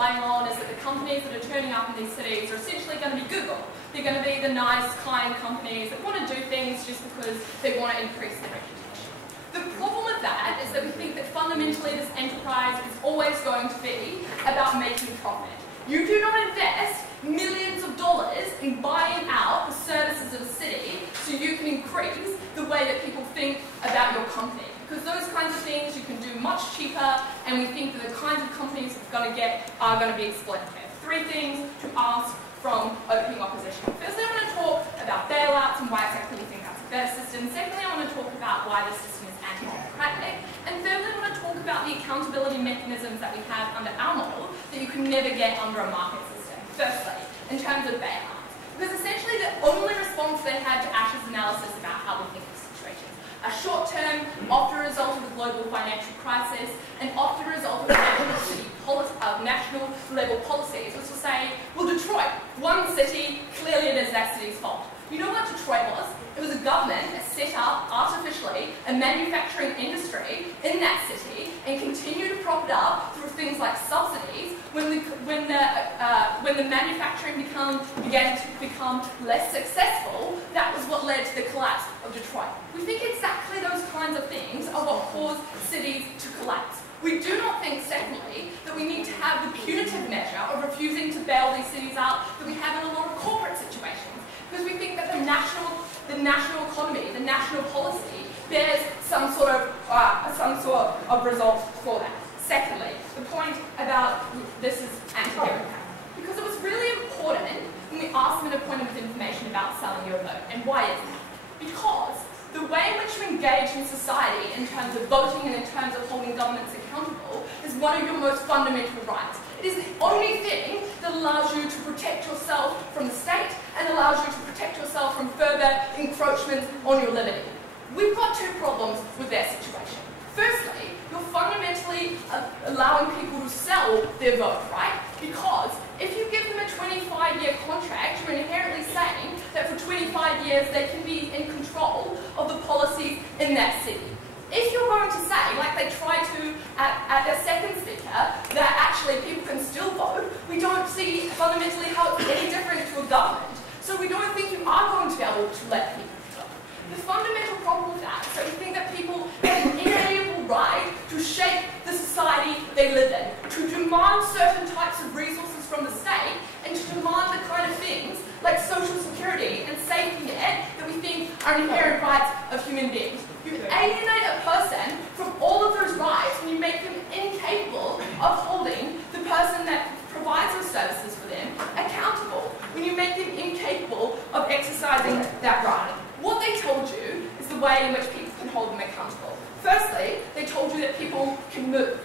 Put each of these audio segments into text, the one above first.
relying on is that the companies that are turning up in these cities are essentially going to be Google. They're going to be the nice, kind companies that want to do things just because they want to increase their reputation. The problem with that is that we think that fundamentally this enterprise is always going to be about making profit. You do not invest millions of dollars in buying out the services of a city so you can increase the way that people think about your company. Because those kinds of things you can do much cheaper, and we think that the kinds of companies we're going to get are going to be exploitative. 3 things to ask from opening opposition. Firstly, I want to talk about bailouts and why exactly we think that's a better system. Secondly, I want to talk about why the system is anti-democratic. And thirdly, I want to talk about the accountability mechanisms that we have under our model that you can never get under a market system. Firstly, in terms of bailouts. Because essentially the only response they had to Ash's analysis about how we think of situations are short-term, often a result of the global financial crisis, and often a result of national level policies, was to say, well, Detroit, one city, clearly it is that city's fault. You know what Detroit was? It was a government that set up artificially a manufacturing industry in that city and continued to prop it up through things like subsidies. When the manufacturing began to become less successful, that was what led to the collapse of Detroit. We think exactly those kinds of things are what caused cities to collapse. We do not think, secondly, that we need to have the punitive measure of refusing to bail these cities out that we have in a lot of corporate situations, because we think that the national economy, the national policy, bears some sort of result for that. Secondly, the point about this is anti-democratic, because it was really important when we asked them in a point of information about selling your vote. And why is that? Because the way in which you engage in society in terms of voting and in terms of holding governments accountable is one of your most fundamental rights. It is the only thing that allows you to protect yourself from the state and allows you to protect yourself from further encroachments on your liberty. We've got 2 problems with their situation. Firstly, you're fundamentally allowing people to sell their vote, right? Because if you give them a 25-year contract, you're inherently saying that for 25 years they can be in control of the policies in that city. If you're going to say, like they try to at their second speaker, that actually people can still vote, we don't see fundamentally how it's any different to a government. So we don't think you are going to be able to let people vote. The fundamental problem with that is that we think that people have an inalienable right to shape the society they live in, to demand certain types of resources from the state, and to demand the kind of things like social security and safety net that we think are inherent rights of human beings. You alienate a person from all of those rights when you make them incapable of holding the person that provides those services for them accountable, when you make them incapable of exercising that right. What they told you is the way in which people can hold them accountable. Firstly, they told you that people can move.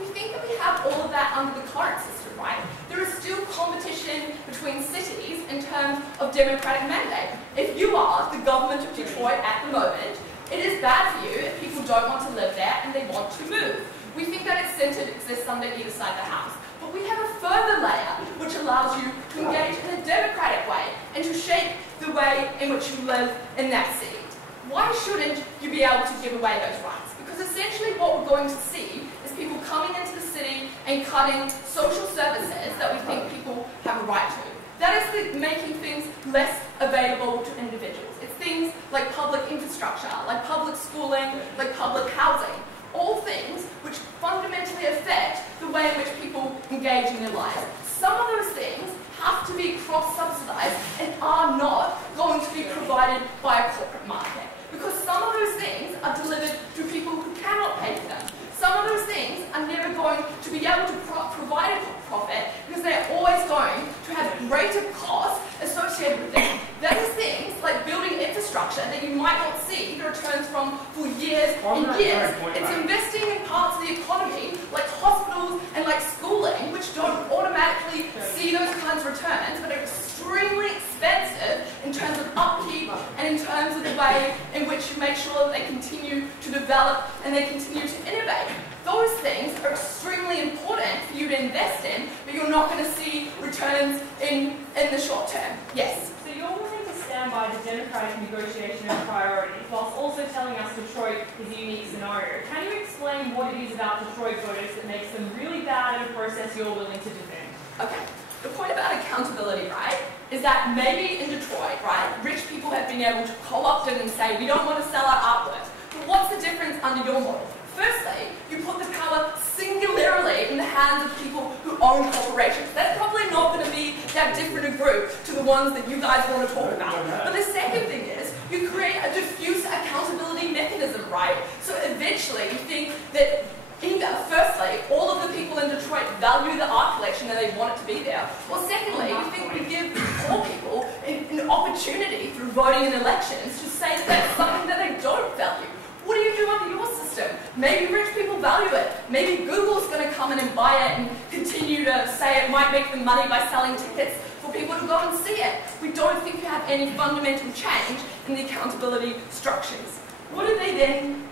We think that we have all of that under the current system, right? There is still competition between cities in terms of democratic mandate. If you are the government of Detroit at the moment, it is bad for you if people don't want to live there and they want to move. We think that its centre exists under either side of the house. But we have a further layer which allows you to engage in a democratic way and to shape the way in which you live in that city. Why shouldn't you be able to give away those rights? Because essentially what we're going to see is people coming into the city and cutting social services that we think people have a right to. That is making things less available to individuals. It's things like public infrastructure, like public schooling, like public housing. All things which fundamentally affect the way in which people engage in their lives. Some of those things have to be cross-subsidized and are not going to be provided by a corporate market. Because some of those things are delivered to people who cannot pay for them. Some of those things are never going to be able to provide a profit because they are always going to have greater costs associated with them. Those things like building infrastructure that you might not see the returns from for years and years. It's investing in parts of the economy like hospitals and like schooling, which don't automatically see those kinds of returns, but are extremely expensive in terms of upkeep and in terms of the way in which you make sure that they continue to develop and they continue to innovate. Those things are extremely important for you to invest in, but you're not going to see returns in the short term. Yes? So you're willing to stand by the democratic negotiation of priorities, whilst also telling us Detroit is a unique scenario. Can you explain what it is about Detroit voters that makes them really bad in a process you're willing to defend? Okay, the point about accountability, right, is that maybe in Detroit, right, rich people have been able to co-opt it and say, we don't want to sell our artwork. But what's the difference under your model? Firstly, you put the power singularly in the hands of people who own corporations. That's probably not going to be that different a group to the ones that you guys want to talk about. But the second thing is, you create a diffuse accountability mechanism, right? So eventually you think that either, firstly, all of the people in Detroit value the art collection and they want it to be there, or secondly, you think we give poor people an opportunity through voting in elections to say that that's something that they don't value. What do you do under your system? Maybe rich people value it. Maybe Google's going to come in and buy it and continue to say it might make them money by selling tickets for people to go and see it. We don't think you have any fundamental change in the accountability structures. What do they then,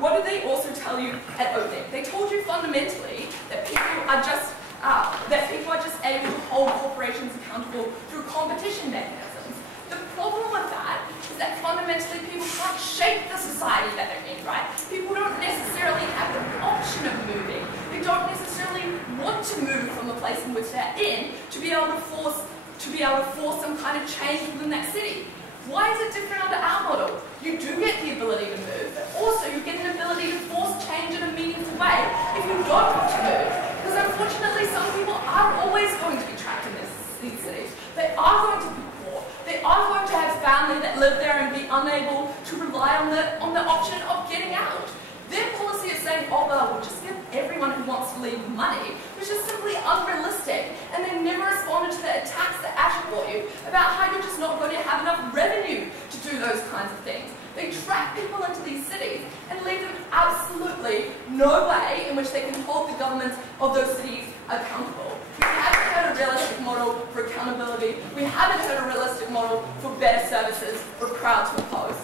what do they also tell you at opening? They told you fundamentally that people are just able to hold corporations accountable through competition mechanisms. The problem with that is that fundamentally people can't shape the society that they're in, right? People don't necessarily have the option of moving. They don't necessarily want to move from the place in which they're in to be able to force some kind of change within that city. Why is it different under our model? You do get the ability to move, but also you get an ability to force change in a meaningful way if you don't want to move. Because unfortunately, some people are always going to be trapped in these cities. They are going to be poor. They are going to have family that live there and be unable to rely on the option of getting out. Their policy of saying, oh well, we'll just give everyone who wants to leave money, which is simply unrealistic, and they never responded to the attacks that Ash brought you about how you're just not going to have enough revenue to do those kinds of things. They trap people into these cities and leave them absolutely no way in which they can hold the governments of those cities accountable. We haven't heard a realistic model for accountability. We haven't heard a realistic model for better services. We're proud to oppose.